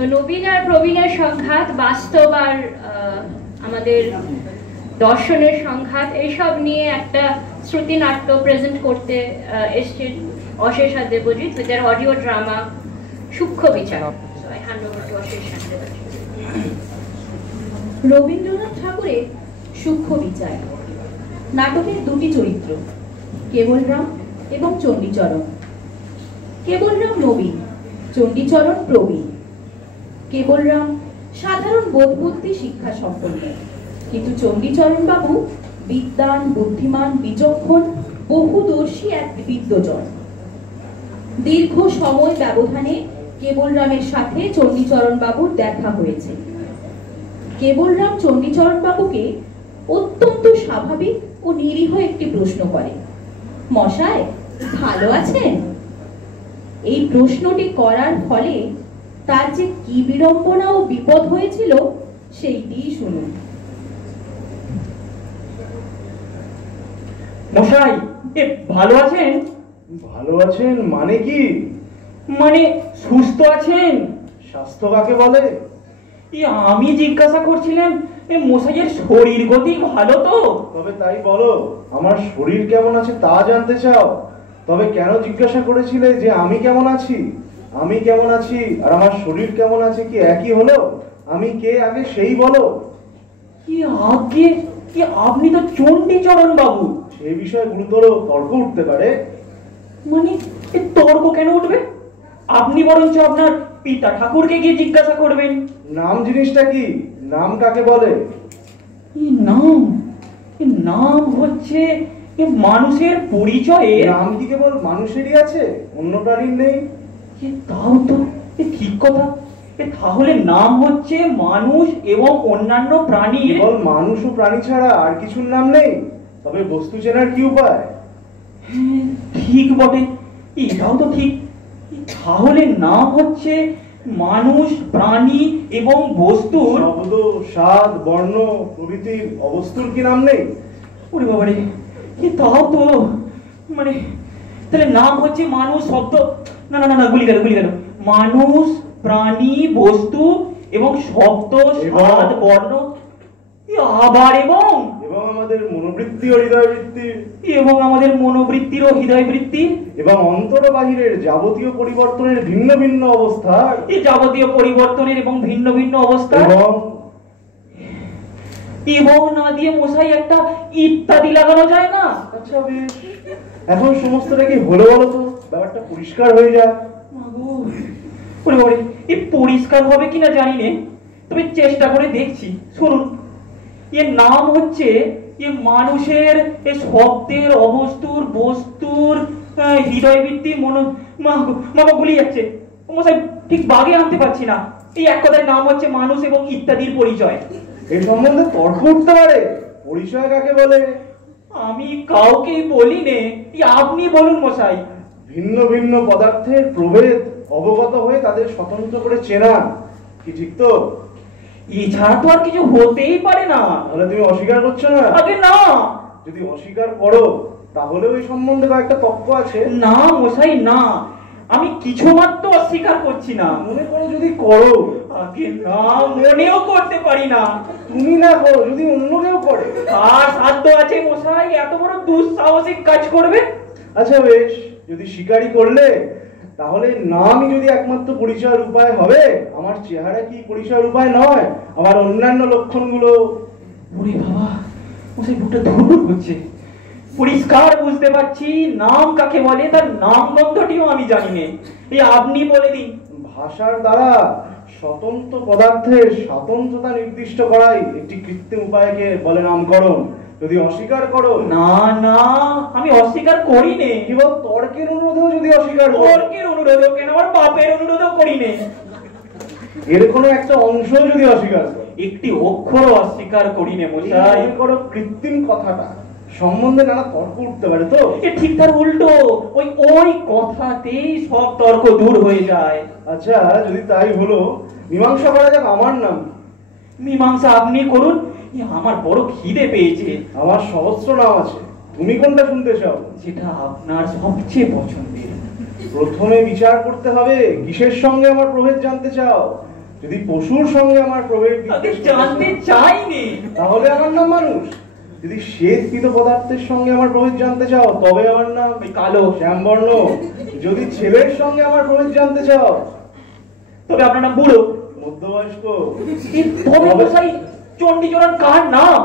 তো নবীন আর প্রবীণের সংঘাত, বাস্তব আর আমাদের দর্শনের সংঘাত, এইসব নিয়ে একটা শ্রুতিনাট্য প্রেজেন্ট করতে এসছেন অশেষ আর Debjit with their audio drama সূক্ষ্ম বিচার। So I hand over to অশেষ and দেবজিৎ। রবীন্দ্রনাথ ঠাকুরের সূক্ষ্ম বিচার নাটকের দুটি চরিত্র, কেবলরাম এবং চণ্ডীচরণ। কেবলরাম নবীন, চণ্ডীচরণ প্রবীণ। কেবলরাম সাধারণ বোধবুদ্ধি শিক্ষা সম্পন্ন, কিন্তু চণ্ডীচরণ বাবু বিদ্বান, বুদ্ধিমান, বিচক্ষণ, বহুদর্শী এক বিদ্বজন। দীর্ঘ সময় ব্যবধানে কেবলরামের সাথে চণ্ডীচরণ বাবুর দেখা হয়েছে। কেবলরাম চণ্ডীচরণ বাবুকে অত্যন্ত স্বাভাবিক ও নিরীহ একটি প্রশ্ন করে, মশাই ভালো আছেন? এই প্রশ্নটি করার ফলে তার যে কি বিড়ম্বনা ও বিপদ হয়েছিল সেইটি শুনুন। মশাই ভালো আছেন? ভালো আছেন মানে কি? মানে সুস্থ আছেন? স্বাস্থ্য কাকে বলে? আমি জিজ্ঞাসা করছিলাম মশাইয়ের শরীর গতি ভালো তো? তবে তাই বলো, আমার শরীর কেমন আছে তা জানতে চাও? তবে কেন জিজ্ঞাসা করেছিলে যে আমি কেমন আছি? আমি কেমন আছি আর আমার শরীর কেমন আছে কি একই হলো? আমি কে আগে সেই বলো। আগে আপনি তো চণ্ডীচরণ বাবু। সেই বিষয়ে গুরুতর তর্ক উঠতে পারে। মানে তর্ক কেন উঠবে? আপনি বরঞ্চ আপনার পিতা ঠাকুরকে গিয়ে জিজ্ঞাসা করবেন। নাম জিনিসটা কি? নাম কাকে বলে? নাম হচ্ছে মানুষের পরিচয়ে। নাম কি কেবল মানুষেরই আছে, অন্য প্রাণীর নেই? তাও তো ঠিক কথা। তাহলে নাম হচ্ছে মানুষ এবং অন্যান্য প্রাণী। কেবল মানুষ ও প্রাণী ছাড়া আর কিছুর নাম নেই? তবে বস্তু চেনার কি উপায়? ঠিক বটে, এটাও তো ঠিক। তাহলে নাম হচ্ছে মানুষ, প্রাণী এবং বস্তুর শব্দ, স্বাদ, বর্ণ প্রভৃতির অবস্তুর কি নাম নেই? ওরে বাবারে, তাও তো মানে তাহলে নাম হচ্ছে মানুষ, শব্দ, না না না গুলি গেল। মানুষ, প্রাণী, বস্তু এবং শব্দ, স্বাদ, বর্ণ, আবার এবং আমাদের মনোবৃত্তি ও হৃদয়বৃত্তি, এবং আমাদের মনোবৃত্তির ও হৃদয়বৃত্তি, এবং অন্তর বাহিরের যাবতীয় পরিবর্তনের ভিন্ন ভিন্ন অবস্থা, এই যাবতীয় পরিবর্তনের এবং ভিন্ন ভিন্ন অবস্থা, এবং না দিয়ে মশাই একটা ইত্যাদি লাগানো যায় না? আচ্ছা বেশ, এখন সমস্তটা কি হলো বলো তো, ব্যাপারটা পরিষ্কার হয়ে যায়। পরিষ্কার হবে কিনা জানি না, তবে চেষ্টা করে দেখছি। শুনুন, এর নাম হচ্ছে মানুষের শব্দের, অবস্তুর, বস্তুর, হৃদয়বৃত্তি, গুলি যাচ্ছে মশাই, ঠিক বাগে আনতে পারছি না। এই এক কথায় নাম হচ্ছে মানুষ এবং ইত্যাদির পরিচয়। এই সম্বন্ধে তর্ক উঠতে পারে। পরিচয় কাকে বলে? আমি কাউকেই বলি নে, আপনি বলুন মশাই। ভিন্ন ভিন্ন পদার্থের প্রভেদ অবগত হয়ে তাদের স্বতন্ত্র করে চেনা, কি ঠিক তো? এছাড়া তো আর কিছু হতেই পারে না। তাহলে তুমি অস্বীকার করছো না? আগে না, যদি অস্বীকার করো তাহলে ওই সম্বন্ধে একটা তর্ক আছে। না মশাই না, আমি কিছু মাত্র অস্বীকার করছি না। মনে করো যদি করো। আগে না, মনেও করতে পারি না। তুমি না করো, যদি অন্য কেউ করে? আর সাধ্য আছে মশাই এত বড় দুঃসাহসিক কাজ করবে? আচ্ছা বেশ, যদি স্বীকারই করলে তাহলে নামই যদি একমাত্র পরিচয়ের উপায় হবে, আমার চেহারা কি পরিচয়ের উপায় নয়? আমার অন্যান্য লক্ষণগুলো? ওরে বাবা, মশাই বুকটা ধুরধুর করছে। পরিষ্কার বুঝতে পারছি নাম কাকে বলে, তার নাম গন্ধটিও আমি জানি না। এই আপনি বলে দিন। ভাষার দ্বারা স্বতন্ত্র পদার্থের স্বতন্ত্রতা নির্দিষ্ট করাই একটি কৃত্রিম উপায়কে বলে নামকরণ। যদি অস্বীকার করো। না না, আমি অস্বীকার করি নে। কেবল তর্কের অনুরোধেও যদি অস্বীকার করো। তর্কের অনুরোধও কেন, আমার বাপের অনুরোধও করি নে। এর কোনো একটা অংশ যদি অস্বীকার করো। একটি অক্ষরও অস্বীকার করি নে মশাই। করো কৃত্রিম কথাটা সম্বন্ধে নানা তর্ক উঠতে পারে তো? ঠিক তার উল্টো, ওই কথাতেই সব তর্ক দূর হয়ে যায়। আচ্ছা যদি তাই হলো, মীমাংসা করা যাক আমার নাম। মীমাংসা আপনি করুন, আমার বড় খিদে পেয়েছে। আমার সহস্র নাম আছে, তুমি কোনটা শুনতে চাও? যেটা আপনার সবচেয়ে পছন্দের। প্রথমে বিচার করতে হবে কিসের সঙ্গে আমার প্রভেদ জানতে চাও। যদি পশুর সঙ্গে আমার প্রভেদ বিদ্বেষ জানতে চাইনি। তাহলে আমার নাম মানুষ। যদি শ্বেতকৃত পদার্থের সঙ্গে আমার প্রভেদ জানতে চাও তবে আমার নাম কালো শ্যামবর্ণ। যদি ছেলের সঙ্গে আমার প্রভেদ জানতে চাও তবে আপনার নাম বুড়ো। মধ্যবয়স্ক। চণ্ডীচরণ কার নাম?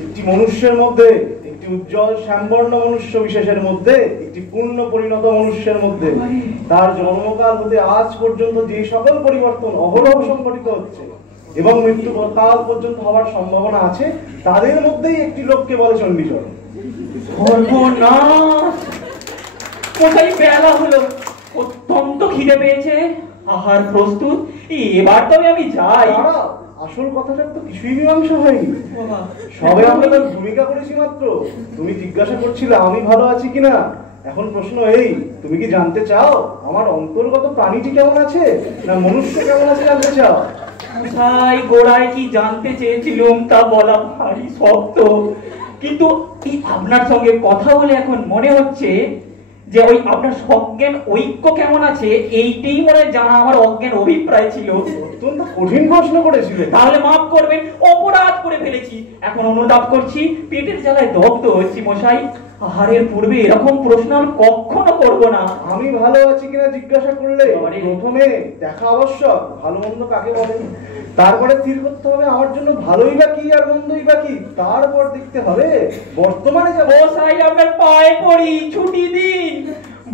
একটি মনুষ্যের মধ্যে, একটি উজ্জ্বল শ্যামবর্ণ মনুষ্য বিশেষের মধ্যে, একটি পূর্ণ পরিণত মনুষ্যের মধ্যে তার জন্মকাল হতে আজ পর্যন্ত যে সকল পরিবর্তন অহরহ সংঘটিত হচ্ছে এবং মৃত্যু কাল পর্যন্ত হওয়ার সম্ভাবনা আছে, তাদের মধ্যেই একটি লোককে বলে চণ্ডীচরণ। সর্বনাশ! কোথায় বেলা হলো, অত্যন্ত খিদে পেয়েছে, আহার প্রস্তুত, এবার তবে আমি যাই। আসল কথাটার তো কিছুই মীমাংসা হয়নি। সবে আমরা তার ভূমিকা করেছি মাত্র। তুমি জিজ্ঞাসা করছিলে আমি ভালো আছি কিনা। এখন প্রশ্ন এই, তুমি কি জানতে চাও আমার অন্তর্গত প্রাণীটি কেমন আছে, না মনুষ্য কেমন আছে জানতে চাও? কোথায় গোড়ায় কি জানতে চেয়েছিলুম তা বলা ভারী শক্ত, কিন্তু এই আপনার সঙ্গে কথা বলে এখন মনে হচ্ছে যে ওই আপনার সজ্ঞান ঐক্য কেমন আছে এইটাই মনে জানা আমার অজ্ঞান অভিপ্রায় ছিল। অত্যন্ত কঠিন প্রশ্ন করেছিলে। তাহলে মাফ করবেন, অপরাধ করে ফেলেছি, এখন অনুতাপ করছি, পেটের জ্বালায় দগ্ধ হচ্ছি মশাই। আহারের পূর্বে এরকম প্রশ্ন আমি কখনো করবো না। আমি ভালো আছি কিনা জিজ্ঞাসা করলে প্রথমে দেখা আবশ্যক ভালো মন্দ কাকে বলে, তারপরে স্থির করতে হবে আমার জন্য ভালোই বা কি আর মন্দই বা কি, তারপর দেখতে হবে বর্তমানে যা। মশাই আপনার পায়ে পড়ি, ছুটি দিন।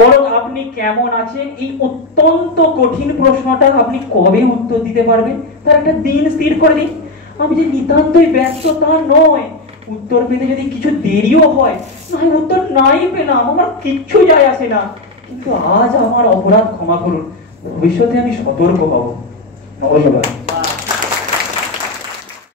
বরং আপনি কেমন আছেন এই অত্যন্ত কঠিন প্রশ্নটা আপনি কবে উত্তর দিতে পারবেন তার একটা দিন স্থির করে দিন। আমি যে নিতান্তই ব্যস্ত তা নয়, উত্তর পেতে যদি কিছু দেরিও হয়, না উত্তর নাই পেলাম, আমার কিচ্ছু যায় আসে না, কিন্তু আজ আমার অপরাধ ক্ষমা করুন, ভবিষ্যতে আমি সতর্ক হব। নমস্কার।